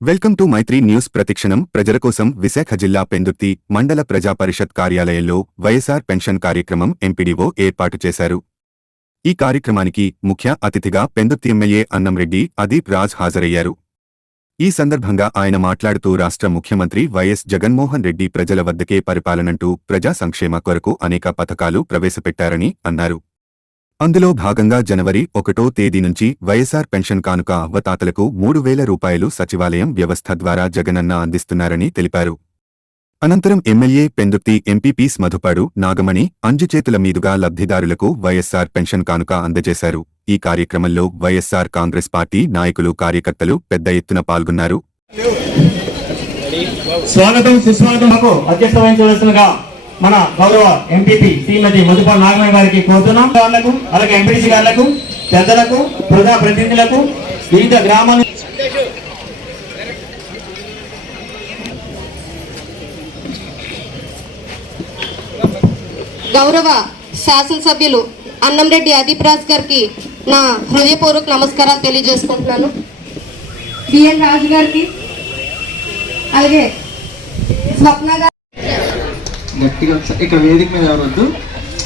Welcome to Mythri news ప్రతిక్షణం. ప్రజల కోసం విశాఖ జిల్లా పెందుర్తి మండల ప్రజా పరిషత్ కార్యాలయంలో వైఎస్ఆర్ పెన్షన్ కార్యక్రమం ఎంపీడీఓ ఏర్పాటు చేశారు. ఈ కార్యక్రమానికి ముఖ్య అతిథిగా పెందుర్తి ఎమ్మెల్యే అన్నంరెడ్డి అదీప్ రాజ్ హాజరయ్యారు. ఈ సందర్భంగా ఆయన మాట్లాడుతూ రాష్ట్ర ముఖ్యమంత్రి వైఎస్ జగన్మోహన్ రెడ్డి ప్రజల వద్దకే పరిపాలనంటూ ప్రజా సంక్షేమ కొరకు అనేక పథకాలు ప్రవేశపెట్టారని అన్నారు. అందులో భాగంగా జనవరి ఒకటో తేదీ నుంచి వైఎస్ఆర్ పెన్షన్ కానుక అవ్వతాతలకు మూడు వేల రూపాయలు సచివాలయం వ్యవస్థ ద్వారా జగనన్న అందిస్తున్నారని తెలిపారు. అనంతరం ఎమ్మెల్యే పెందుర్తి ఎంపీపీస్ మధుపాడు నాగమణి అంజుచేతుల మీదుగా లబ్ధిదారులకు వైఎస్ఆర్ పెన్షన్ కానుక అందజేశారు. ఈ కార్యక్రమంలో వైఎస్ఆర్ కాంగ్రెస్ పార్టీ నాయకులు కార్యకర్తలు పెద్ద ఎత్తున పాల్గొన్నారు. స్వాగతం సుస్వాగతం. అధ్యక్ష వహించవలసినగా మన గౌరవ ఎంపీపీ శ్రీమతి మధుపాల్ నాగమణి గారికి కోరుతున్నాం. వాళ్ళకు అలాగే ఎంపీటీసీ గారులకు పెద్దలకు ప్రజా ప్రతినిధులకు వివిధ గ్రామాల గౌరవ శాసనసభ్యులు అన్నంరెడ్డి అదీప్ రాజ్ గారికి నా హృదయపూర్వక నమస్కారాలు తెలియజేసుకుంటున్నాను. బిఎన్ రాజు గారికి అలాగే స్వప్న గారు గట్టిగా ఒకసారి ఇక్కడ వేదిక మీద ఎవరు వద్దు?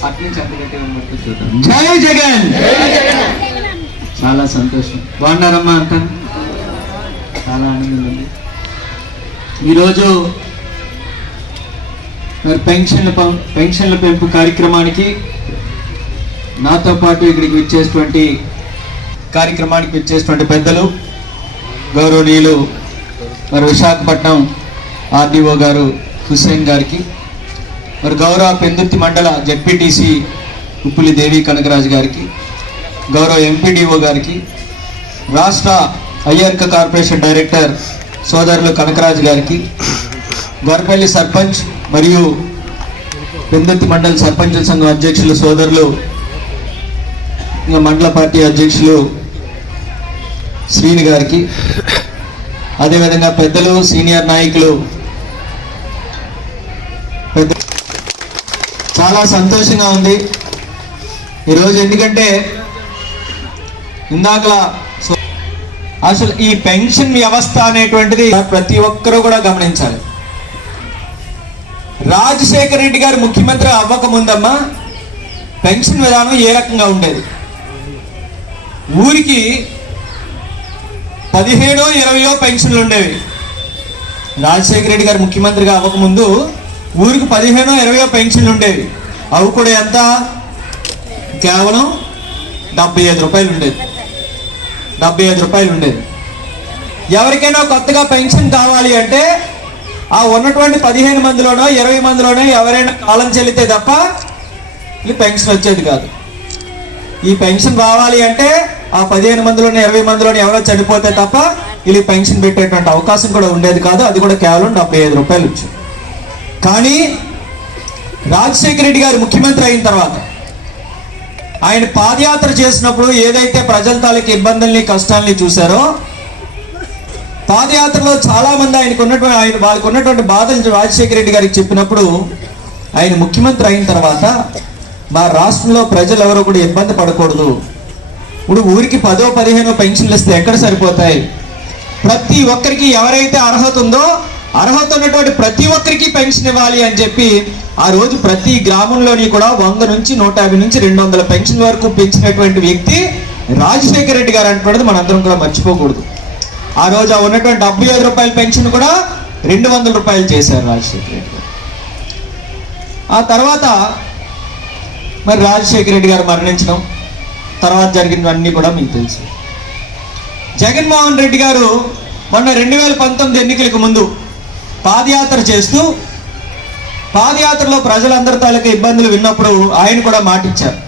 అటు నుంచి అంత గట్టిగా ఉన్నట్టు చూద్దాం. జై జగన్! చాలా సంతోషం. బాగున్నారమ్మా అంతా? చాలా ఆనందంగా ఉంది ఈరోజు మరి పెన్షన్ల పెన్షన్ల పెంపు కార్యక్రమానికి నాతో పాటు ఇక్కడికి విచ్చేటువంటి కార్యక్రమానికి విచ్చేటువంటి పెద్దలు గౌరవనీయులు మరి విశాఖపట్నం ఆర్డీఓ గారు హుస్సేన్ గారికి మరి గౌరవ పెందుర్తి మండల జడ్పీటీసీ ఉప్పులి దేవి కనకరాజు గారికి గౌరవ ఎంపీడీఓ గారికి రాష్ట్ర అయ్యర్క కార్పొరేషన్ డైరెక్టర్ సోదరులు కనకరాజు గారికి గొరపల్లి సర్పంచ్ మరియు పెందుర్తి మండల సర్పంచుల సంఘం అధ్యక్షులు సోదరులు ఇంకా మండల పార్టీ అధ్యక్షులు శ్రీని గారికి అదేవిధంగా పెద్దలు సీనియర్ నాయకులు పెద్ద చాలా సంతోషంగా ఉంది. ఈరోజు ఎందుకంటే ఇందాక అసలు ఈ పెన్షన్ వ్యవస్థ అనేటువంటిది ప్రతి ఒక్కరూ కూడా గమనించాలి. రాజశేఖర రెడ్డి గారు ముఖ్యమంత్రి అవ్వకముందమ్మా పెన్షన్ విధానం ఏ రకంగా ఉండేది? ఊరికి పదిహేడో ఇరవయో పెన్షన్లు ఉండేవి. రాజశేఖర రెడ్డి గారు ముఖ్యమంత్రిగా అవ్వకముందు ఊరికి పదిహేనో ఇరవయో పెన్షన్లు ఉండేవి. అవి కూడా ఎంత? కేవలం డెబ్బై ఐదు రూపాయలు ఉండేది. డెబ్బై ఐదు రూపాయలు ఉండేది. ఎవరికైనా కొత్తగా పెన్షన్ కావాలి అంటే ఆ ఉన్నటువంటి పదిహేను మందిలోనో ఇరవై మందిలోనో ఎవరైనా కాలం చెల్లితే తప్ప ఈ పెన్షన్ వచ్చేది కాదు. ఈ పెన్షన్ రావాలి అంటే ఆ పదిహేను మందిలోని ఇరవై మందిలోని ఎవరో చనిపోతే తప్ప వీళ్ళు పెన్షన్ పెట్టేటువంటి అవకాశం కూడా ఉండేది కాదు. అది కూడా కేవలం డెబ్బై ఐదు రూపాయలు వచ్చింది. కానీ రాజశేఖర రెడ్డి గారు ముఖ్యమంత్రి అయిన తర్వాత ఆయన పాదయాత్ర చేసినప్పుడు ఏదైతే ప్రజల తాలూకు ఇబ్బందుల్ని కష్టాల్ని చూశారో పాదయాత్రలో చాలామంది ఆయనకు ఉన్నటువంటి ఆయన వాళ్ళకు ఉన్నటువంటి బాధలు రాజశేఖర రెడ్డి గారికి చెప్పినప్పుడు ఆయన ముఖ్యమంత్రి అయిన తర్వాత మా రాష్ట్రంలో ప్రజలు ఎవరు కూడా ఇబ్బంది పడకూడదు. ఇప్పుడు ఊరికి పదో పదిహేనో పెన్షన్లు ఇస్తే ఎక్కడ సరిపోతాయి? ప్రతి ఒక్కరికి ఎవరైతే అర్హత ఉందో అర్హత ఉన్నటువంటి ప్రతి ఒక్కరికి పెన్షన్ ఇవ్వాలి అని చెప్పి ఆ రోజు ప్రతి గ్రామంలోని కూడా వంద నుంచి నూట యాభై నుంచి రెండు వందల పెన్షన్ వరకు పెంచినటువంటి వ్యక్తి రాజశేఖర రెడ్డి గారు అంటున్నది మనందరం కూడా మర్చిపోకూడదు. ఆ రోజు ఆ ఉన్నటువంటి డెబ్బై ఐదు రూపాయల పెన్షన్ కూడా రెండు వందల రూపాయలు చేశారు రాజశేఖర రెడ్డి గారు. ఆ తర్వాత మరి రాజశేఖర రెడ్డి గారు మరణించడం తర్వాత జరిగినవన్నీ కూడా మీకు తెలుసు. జగన్మోహన్ రెడ్డి గారు మొన్న రెండు వేల పంతొమ్మిది ఎన్నికలకు ముందు పాదయాత్ర చేస్తూ పాదయాత్రలో ప్రజలందరి తాలూకు ఇబ్బందులు విన్నప్పుడు ఆయన కూడా మాటిచ్చారు.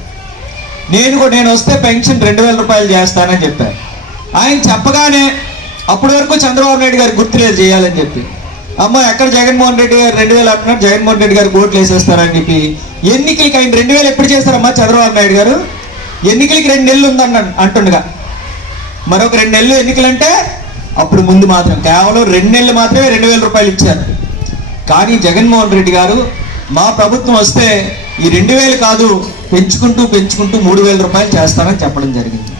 నేను కూడా నేను వస్తే పెన్షన్ రెండు వేల రూపాయలు చేస్తానని చెప్పారు. ఆయన చెప్పగానే అప్పటి వరకు చంద్రబాబు నాయుడు గారు గుర్తులేదు చేయాలని చెప్పి. అమ్మ ఎక్కడ జగన్మోహన్ రెడ్డి గారు రెండు వేలు అంటున్నారు జగన్మోహన్ రెడ్డి గారు ఓట్లు వేసేస్తారని చెప్పి ఎన్నికలకి ఆయన రెండు వేలు ఎప్పుడు చేస్తారమ్మా చంద్రబాబు నాయుడు గారు? ఎన్నికలకి రెండు నెలలు ఉందన్న అంటుండగా. మరొక రెండు నెలలు ఎన్నికలంటే అప్పుడు ముందు మాత్రం కేవలం రెండు నెలలు మాత్రమే రెండు వేల రూపాయలు ఇచ్చారు. కానీ జగన్మోహన్ రెడ్డి గారు మా ప్రభుత్వం వస్తే ఈ రెండు వేలు కాదు పెంచుకుంటూ పెంచుకుంటూ మూడు వేల రూపాయలు చేస్తామని చెప్పడం జరిగింది.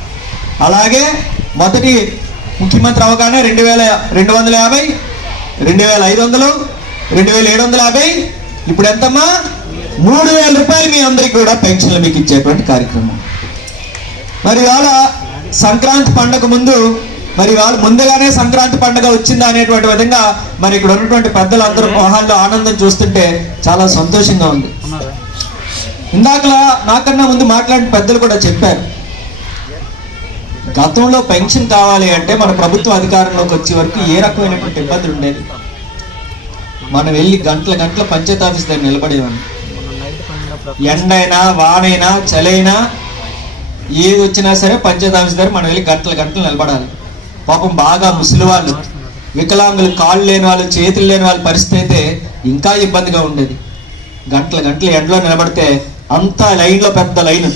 అలాగే మొదటి ముఖ్యమంత్రి అవగానే రెండు వేల రెండు వందల యాభై రెండు వేల ఐదు వందలు రెండు వేల ఏడు వందల యాభై ఇప్పుడు ఎంతమ్మా? మూడు వేల రూపాయలు మీ అందరికి కూడా పెన్షన్లు మీకు ఇచ్చేటువంటి కార్యక్రమం. మరి ఇవాళ సంక్రాంతి పండగ ముందు మరి వాళ్ళు ముందుగానే సంక్రాంతి పండుగ వచ్చిందా అనేటువంటి విధంగా మరి ఇక్కడ ఉన్నటువంటి పెద్దలందరూ మొహాల్లో ఆనందం చూస్తుంటే చాలా సంతోషంగా ఉంది. ఇందాకలా నాకన్నా ముందు మాట్లాడిన పెద్దలు కూడా చెప్పారు. గతంలో పెన్షన్ కావాలి అంటే మన ప్రభుత్వ అధికారంలోకి వచ్చే వరకు ఏ రకమైనటువంటి ఇబ్బందులు ఉండేది మనం వెళ్ళి గంటల గంటల పంచాయతీ ఆఫీస్ దగ్గర నిలబడేవాడిని ఎండైనా వానైనా చలైనా ఏది వచ్చినా సరే పంచాయతీ ఆఫీస్ దగ్గర మనం వెళ్ళి గంటల గంటలు నిలబడాలి. పాపం బాగా ముసలి వాళ్ళు వికలాంగులు కాళ్ళు లేని వాళ్ళు చేతులు లేని వాళ్ళ పరిస్థితి అయితే ఇంకా ఇబ్బందిగా ఉండేది. గంటల గంటల ఎండలో నిలబడితే అంతా లైన్లో పెద్ద లైన్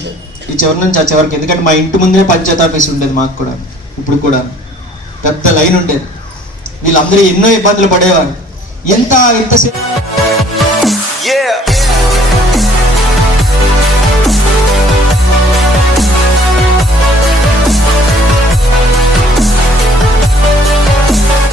ఈ చివరి నుంచి ఆ చివరికి. ఎందుకంటే మా ఇంటి ముందే పంచాయత్ ఆఫీస్ ఉండేది మాకు కూడా. ఇప్పుడు కూడా పెద్ద లైన్ ఉండేది. వీళ్ళందరూ ఎన్నో ఇబ్బందులు పడేవారు. ఎంత ఇంతసేపు